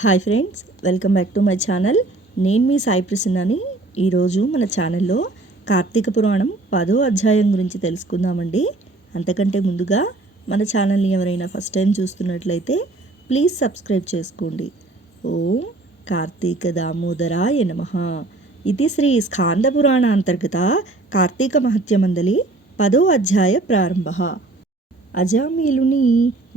Hi friends welcome back to my channel. నేను మీ సాయి ప్రసన్నని. ఈరోజు మన ఛానల్లో కార్తీక పురాణం పదో అధ్యాయం గురించి తెలుసుకుందామండి. అంతకంటే ముందుగా మన ఛానల్ని ఎవరైనా ఫస్ట్ టైం చూస్తున్నట్లయితే ప్లీజ్ సబ్స్క్రైబ్ చేసుకోండి. ఓం కార్తీక దామోదరాయ నమ. ఇది శ్రీ స్కాంద పురాణ అంతర్గత కార్తీక మహత్యమందలి పదో అధ్యాయ ప్రారంభ. అజామీలుని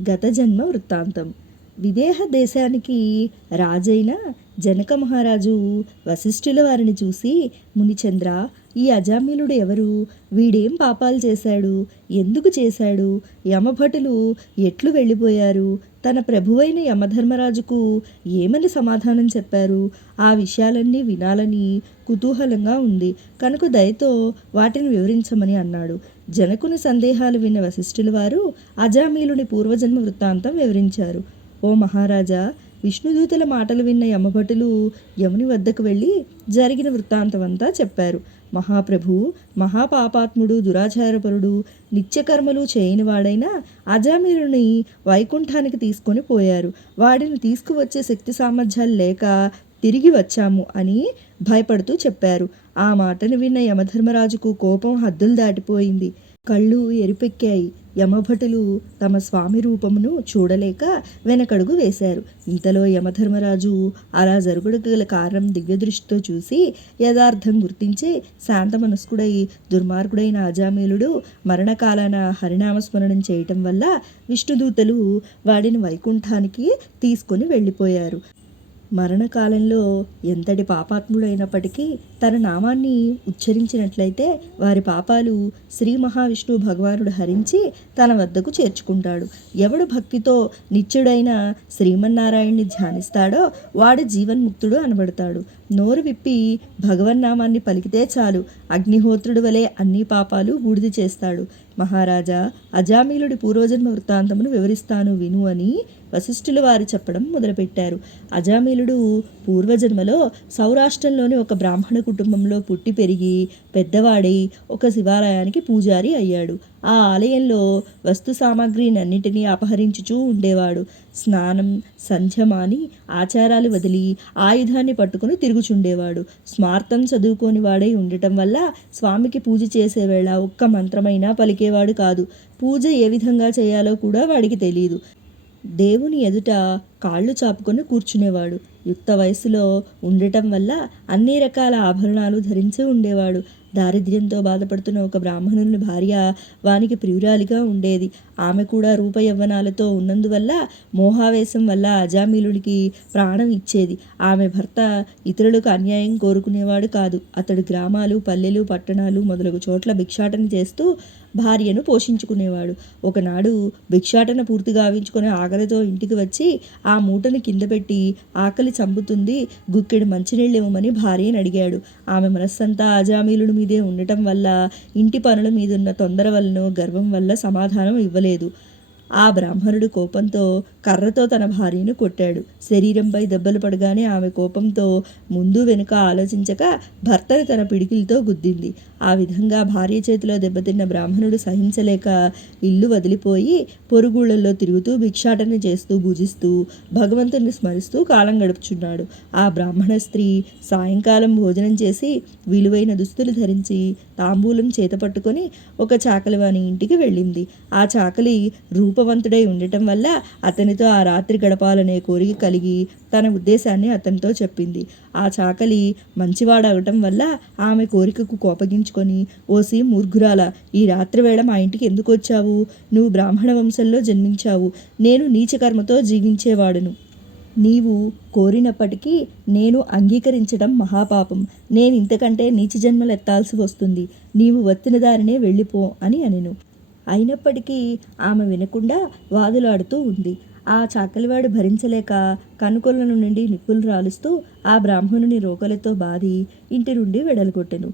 గత జన్మ వృత్తాంతం. విదేహ దేశానికి రాజైన జనక మహారాజు వశిష్ఠుల వారిని చూసి మునిచంద్ర ఈ అజామిలుడు ఎవరు? వీడేం పాపాలు చేశాడు? ఎందుకు చేశాడు? యమభటులు ఎట్లు వెళ్ళిపోయారు? తన ప్రభువైన యమధర్మరాజుకు ఏమని సమాధానం చెప్పారు? ఆ విషయాలన్నీ వినాలని కుతూహలంగా ఉంది. కనుక దయతో వాటిని వివరించమని అన్నాడు. జనకుని సందేహాలు విన్న వశిష్ఠుల వారు అజామీలుని పూర్వజన్మ వృత్తాంతం వివరించారు. ఓ మహారాజా విష్ణుదూతల మాటలు విన్న యమభటులు యముని వద్దకు వెళ్ళి జరిగిన వృత్తాంతమంతా చెప్పారు. మహాప్రభు మహాపాపాత్ముడు దురాచారపరుడు నిత్యకర్మలు చేయనివాడైన అజామీరుని వైకుంఠానికి తీసుకొని పోయారు. వాడిని తీసుకువచ్చే శక్తి సామర్థ్యాలు లేక తిరిగి వచ్చాము అని భయపడుతూ చెప్పారు. ఆ మాటను విన్న యమధర్మరాజుకు కోపం హద్దులు దాటిపోయింది. కళ్ళు ఎరిపెక్కాయి. యమభటులు తమ స్వామి రూపమును చూడలేక వెనకడుగు వేశారు. ఇంతలో యమధర్మరాజు అలా జరుగుడు గల కారణం దివ్యదృష్టితో చూసి యథార్థం గుర్తించి శాంత మనస్కుడై దుర్మార్గుడైన అజామేలుడు మరణకాలాన హరినామస్మరణం చేయటం వల్ల విష్ణుదూతలు వాడిని వైకుంఠానికి తీసుకొని వెళ్ళిపోయారు. మరణకాలంలో ఎంతటి పాపాత్ముడైనప్పటికీ తన నామాన్ని ఉచ్చరించినట్లయితే వారి పాపాలు శ్రీ మహావిష్ణు భగవానుడు హరించి తన వద్దకు చేర్చుకుంటాడు. ఎవడు భక్తితో నిత్యుడైన శ్రీమన్నారాయణ్ణి ధ్యానిస్తాడో వాడు జీవన్ముక్తుడు అనబడతాడు. నోరు విప్పి భగవన్నామాన్ని పలికితే చాలు. అగ్నిహోత్రుడు వలె అన్ని పాపాలు బూడిది చేస్తాడు. మహారాజా అజామీలుడి పూర్వజన్మ వృత్తాంతమును వివరిస్తాను విను అని వశిష్ఠులు వారు చెప్పడం మొదలుపెట్టారు. అజామీలుడు పూర్వజన్మలో సౌరాష్ట్రంలోని ఒక బ్రాహ్మణ కుటుంబంలో పుట్టి పెరిగి పెద్దవాడై ఒక శివాలయానికి పూజారి అయ్యాడు. ఆ ఆలయంలో వస్తు సామాగ్రినన్నిటినీ అపహరించుచూ ఉండేవాడు. స్నానం సంధ్యమాని ఆచారాలు వదిలి ఆయుధాన్ని పట్టుకుని తిరుగుచుండేవాడు. స్మార్థం చదువుకోని వాడై ఉండటం వల్ల స్వామికి పూజ చేసేవేళ ఒక్క మంత్రమైనా పలికేవాడు కాదు. పూజ ఏ విధంగా చేయాలో కూడా వాడికి తెలియదు దేవుని ఎదుట కాళ్ళు చాపుకొని కూర్చునేవాడు. యుక్త వయసులో ఉండటం వల్ల అన్ని రకాల ఆభరణాలు ధరించి ఉండేవాడు. దారిద్ర్యంతో బాధపడుతున్న ఒక బ్రాహ్మణుని భార్య వానికి ప్రియురాలిగా ఉండేది. ఆమె కూడా రూప యవ్వనాలతో ఉన్నందువల్ల మోహావేశం వల్ల అజామీలుడికి ప్రాణం ఇచ్చేది. ఆమె భర్త ఇతరులకు అన్యాయం కోరుకునేవాడు కాదు. అతడు గ్రామాలు పల్లెలు పట్టణాలు మొదలగు చోట్ల భిక్షాటన చేస్తూ భార్యను పోషించుకునేవాడు. ఒకనాడు భిక్షాటన పూర్తి గావించుకొని ఆకలితో ఇంటికి వచ్చి ఆ మూటను కింద పెట్టి ఆకలి చంపుతుంది గుక్కెడు మంచినీళ్ళు ఇవ్వమని భార్యను అడిగాడు. ఆమె మనస్సంతా అజామీలుడి మీదే ఉండటం వల్ల ఇంటి పనుల మీదున్న తొందర వలన గర్వం వల్ల సమాధానం ఇవ్వలేదు. ఆ బ్రాహ్మణుడు కోపంతో కర్రతో తన భార్యను కొట్టాడు. శరీరంపై దెబ్బలు పడగానే ఆమె కోపంతో ముందు వెనుక ఆలోచించక భర్తను తన పిడికిలతో గుద్దింది. ఆ విధంగా భార్య చేతిలో దెబ్బతిన్న బ్రాహ్మణుడు సహించలేక ఇల్లు వదిలిపోయి పొరుగుళ్ళల్లో తిరుగుతూ భిక్షాటన చేస్తూ భుజిస్తూ భగవంతుని స్మరిస్తూ కాలం గడుపుచున్నాడు. ఆ బ్రాహ్మణ స్త్రీ సాయంకాలం భోజనం చేసి విలువైన దుస్తులు ధరించి తాంబూలం చేత పట్టుకొని ఒక చాకలివాని ఇంటికి వెళ్ళింది. ఆ చాకలి రూపవంతుడై ఉండటం వల్ల అతనితో ఆ రాత్రి గడపాలనే కోరిక కలిగి తన ఉద్దేశాన్ని అతనితో చెప్పింది. ఆ చాకలి మంచివాడవటం వల్ల ఆమె కోరికకు కోపగించుకొని ఓసి మూర్ఘురాల ఈ రాత్రి వేళ మా ఇంటికి ఎందుకు వచ్చావు? నువ్వు బ్రాహ్మణ వంశంలో జన్మించావు. నేను నీచకర్మతో జీవించేవాడును. నీవు కోరినప్పటికీ నేను అంగీకరించడం మహాపాపం. నేను ఇంతకంటే నీచ జన్మలు ఎత్తాల్సి వస్తుంది. నీవు వచ్చిన దారినే వెళ్ళిపో అని అనెను. అయినప్పటికీ ఆమె వినకుండా వాదులాడుతూ ఉంది. ఆ చాకలివాడు భరించలేక కనుకొలను నుండి నిప్పులు రాలుస్తూ ఆ బ్రాహ్మణుని రోకలతో బాది ఇంటి నుండి వెడలగొట్టెను.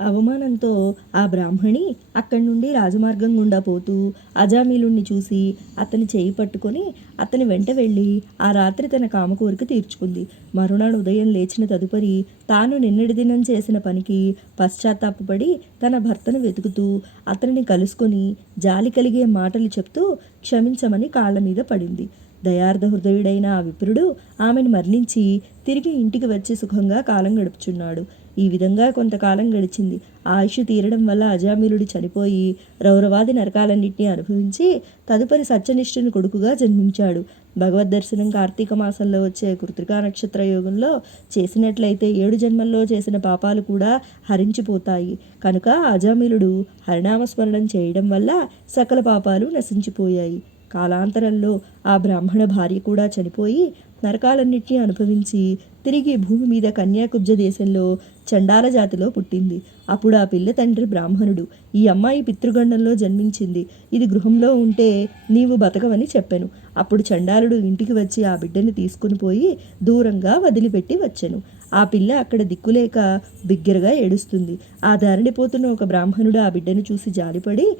అవమానంతో ఆ బ్రాహ్మణి అక్కడి నుండి రాజమార్గం గుండా పోతూ అజామీలుణ్ణి చూసి అతని చేయి పట్టుకొని అతని వెంట వెళ్ళి ఆ రాత్రి తన కామకోరిక తీర్చుకుంది. మరునాడు ఉదయం లేచిన తదుపరి తాను నిన్నటి దినం చేసిన పనికి పశ్చాత్తాపపడి తన భర్తను వెతుకుతూ అతనిని కలుసుకొని జాలి కలిగే మాటలు చెప్తూ క్షమించమని కాళ్ళ మీద పడింది. దయార్థ హృదయుడైన ఆ విప్రుడు ఆమెను మరణించి తిరిగి ఇంటికి వచ్చి సుఖంగా కాలం గడుపుచున్నాడు. ఈ విధంగా కొంతకాలం గడిచింది. ఆయుష్ తీరడం వల్ల అజామిలుడు చనిపోయి రౌరవాది నరకాలన్నింటినీ అనుభవించి తదుపరి సత్యనిష్ఠుని కొడుకుగా జన్మించాడు. భగవద్ దర్శనం కార్తీక మాసంలో వచ్చే కృతికా నక్షత్ర యోగంలో చేసినట్లయితే ఏడు జన్మల్లో చేసిన పాపాలు కూడా హరించిపోతాయి. కనుక అజామిలుడు హరినామస్మరణం చేయడం వల్ల సకల పాపాలు నశించిపోయాయి. కాలాంతరంలో ఆ బ్రాహ్మణ భార్య కూడా చనిపోయి నరకాలన్నింటినీ అనుభవించి తిరిగి భూమి మీద కన్యాకుబ్జ దేశంలో చండాల జాతిలో పుట్టింది. అప్పుడు ఆ పిల్ల తండ్రి బ్రాహ్మణుడు. ఈ అమ్మాయి పితృగండంలో జన్మించింది. ఇది గృహంలో ఉంటే నీవు బతకవని చెప్పాను. అప్పుడు చండాలుడు ఇంటికి వచ్చి ఆ బిడ్డని తీసుకుని పోయి దూరంగా వదిలిపెట్టి వచ్చాను. ఆ పిల్ల అక్కడ దిక్కులేక బిగ్గరగా ఏడుస్తుంది. ఆ దారిని పోతున్న ఒక బ్రాహ్మణుడు ఆ బిడ్డను చూసి జాలిపడి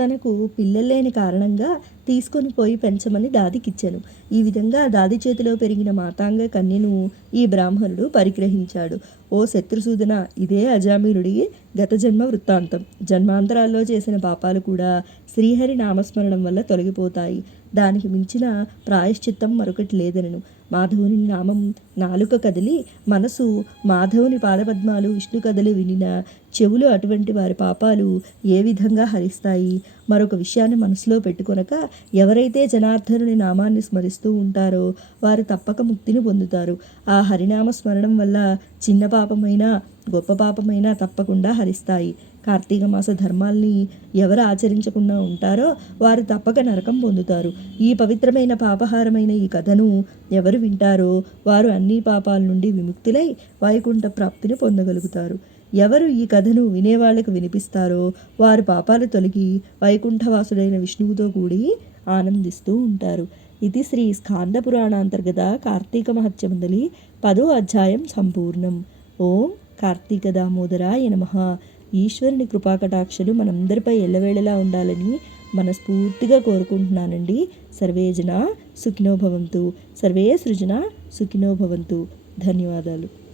తనకు పిల్లలేని కారణంగా తీసుకొని పోయి పెంచమని దాదికిచ్చాను. ఈ విధంగా దాది చేతిలో పెరిగిన మాతాంగ కన్యను ఈ బ్రాహ్మణుడు పరిగ్రహించాడు. ఓ శత్రుసూదన ఇదే అజామీనుడి గత జన్మ వృత్తాంతం. జన్మాంతరాల్లో చేసిన పాపాలు కూడా శ్రీహరి నామస్మరణం వల్ల తొలగిపోతాయి. దానికి మించిన ప్రాయశ్చిత్తం మరొకటి లేదనను. మాధవుని నామం నాలుక కదిలి మనసు మాధవుని పాదపద్మాలు విష్ణు కథలు వినిన చెవులు అటువంటి వారి పాపాలు ఏ విధంగా హరిస్తాయి? మరొక విషయాన్ని మనసులో పెట్టుకొనక ఎవరైతే జనార్దనుని నామాన్ని స్మరిస్తూ ఉంటారో వారు తప్పక ముక్తిని పొందుతారు. ఆ హరినామ స్మరణం వల్ల చిన్న పాపమైనా గొప్ప పాపమైనా తప్పకుండా హరిస్తాయి. కార్తీక మాస ధర్మాల్ని ఎవరు ఆచరించకుండా ఉంటారో వారు తప్పక నరకం పొందుతారు. ఈ పవిత్రమైన పాపహారమైన ఈ కథను ఎవరు వింటారో వారు అన్ని పాపాల నుండి విముక్తులై వైకుంఠ ప్రాప్తిని పొందగలుగుతారు. ఎవరు ఈ కథను వినేవాళ్ళకు వినిపిస్తారో వారు పాపాలు తొలగి వైకుంఠవాసుడైన విష్ణువుతో కూడి ఆనందిస్తూ ఉంటారు. ఇది శ్రీ స్కాంద పురాణాంతర్గత కార్తీక మహత్యమందలి పదో అధ్యాయం సంపూర్ణం. ఓం కార్తీక దామోదరాయ నమ. ఈశ్వరుని కృపాకటాక్షలు మనందరిపై ఎల్లవేళలా ఉండాలని మనస్ఫూర్తిగా కోరుకుంటున్నానండి. సర్వేజన సుఖినోభవంతు సర్వే సృజన సుఖినోభవంతు ధన్యవాదాలు.